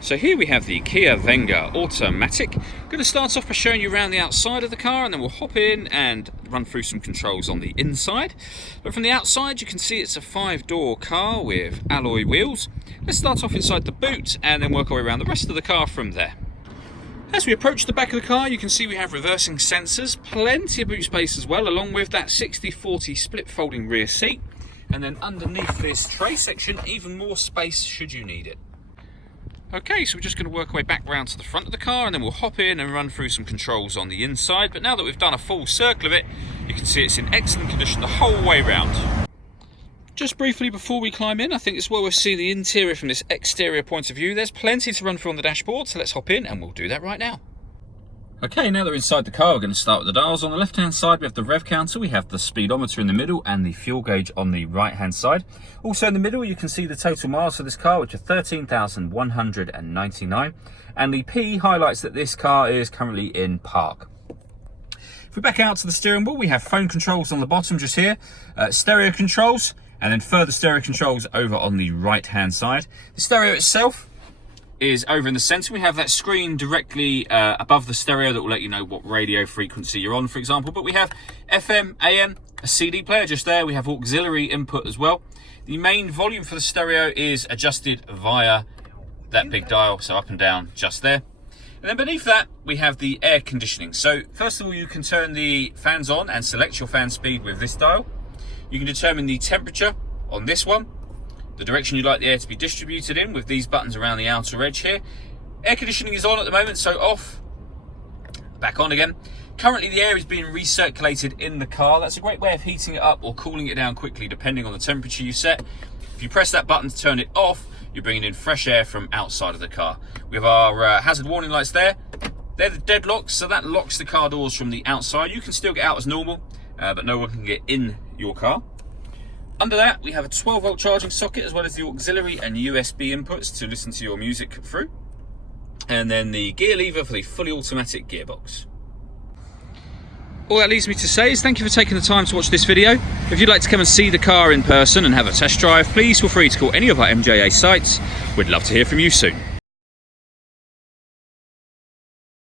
So here we have the Kia Venga Automatic. I'm going to start off by showing you around the outside of the car, and then we'll hop in and run through some controls on the inside. But from the outside you can see it's a 5-door car with alloy wheels. Let's start off inside the boot and then work our way around the rest of the car from there. As we approach the back of the car, you can see we have reversing sensors, plenty of boot space as well, along with that 60/40 split folding rear seat. And then underneath this tray section, even more space should you need it. Okay, so we're just going to work our way back round to the front of the car, and then we'll hop in and run through some controls on the inside. But now that we've done a full circle of it, you can see it's in excellent condition the whole way round. Just briefly before we climb in, I think it's well worth seeing the interior from this exterior point of view. There's plenty to run through on the dashboard, so let's hop in and we'll do that right now. Okay, now that we're inside the car, we're going to start with the dials. On the left-hand side, we have the rev counter, we have the speedometer in the middle, and the fuel gauge on the right-hand side. Also in the middle, you can see the total miles for this car, which are 13,199. And the P highlights that this car is currently in park. If we back out to the steering wheel, we have phone controls on the bottom just here, stereo controls, and then further stereo controls over on the right-hand side. The stereo itself is over in the center. We have that screen directly above the stereo that will let you know what radio frequency you're on, for example. But we have FM, AM, a CD player just there. We have auxiliary input as well. The main volume for the stereo is adjusted via that big dial, so up and down just there. And then beneath that, we have the air conditioning. So first of all, you can turn the fans on and select your fan speed with this dial. You can determine the temperature on this one, the direction you'd like the air to be distributed in with these buttons around the outer edge here. Air conditioning is on at the moment, so off, back on again. Currently the air is being recirculated in the car. That's a great way of heating it up or cooling it down quickly depending on the temperature you set. If you press that button to turn it off, you're bringing in fresh air from outside of the car. We have our hazard warning lights there. They're the deadlocks, so that locks the car doors from the outside. You can still get out as normal, but no one can get in your car. Under that, we have a 12-volt charging socket, as well as the auxiliary and USB inputs to listen to your music through. And then the gear lever for the fully automatic gearbox. All that leaves me to say is thank you for taking the time to watch this video. If you'd like to come and see the car in person and have a test drive, please feel free to call any of our MJA sites. We'd love to hear from you soon.